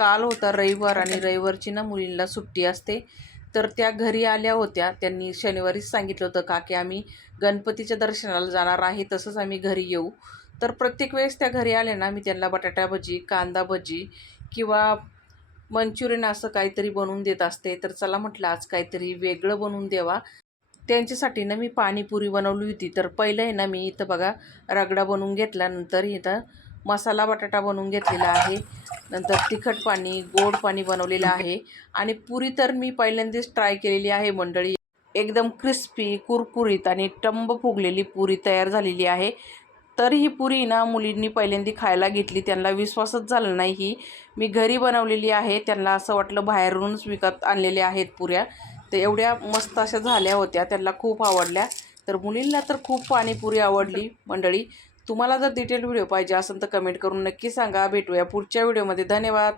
काल होता रविवार आणि रविवारची ना मुलींना सुट्टी असते, तर त्या घरी आल्या होत्या. त्यांनी शनिवारीच सांगितलं होतं का की आम्ही गणपतीच्या दर्शनाला जाणार आहे, तसंच आम्ही घरी येऊ. तर प्रत्येक वेळेस त्या घरी आल्या ना, मी त्यांना बटाटा भजी, कांदा भजी किंवा मंचुरियन असं काहीतरी बनवून देत असते. तर चला म्हटलं आज काहीतरी वेगळं बनवून द्यावा. त्यांच्यासाठी ना मी पाणीपुरी बनवली होती. तर पहिलं आहे ना मी इथं बघा रगडा बनवून घेतला. नंतर इथं मसाला बटाटा बनवून घेतलेला आहे. नंतर तिखट पाणी, गोड पाणी बनवलेलं आहे. आणि पुरी तर मी पहिल्यांदाच ट्राय केलेली आहे मंडळी. एकदम क्रिस्पी, कुरकुरीत आणि टम्म फुगलेली पुरी तयार झालेली आहे. तर ही पुरी ना मुलींनी पहिल्यांदा खायला घेतली. त्यांना विश्वासच झाला नाही ही मी घरी बनवलेली आहे. त्यांना असं वाटलं बाहेरूनच विकत आणलेल्या आहेत पुऱ्या. तर एवढ्या मस्त अशा झाल्या होत्या. त्यांना खूप आवडल्या. तर मुलींना तर खूप पाणीपुरी आवडली मंडळी. तुम्हाला जर डिटेल व्हिडिओ पाहिजे असेल तर कमेंट करून नक्की सांगा. भेटूया पुढच्या व्हिडिओमध्ये. धन्यवाद.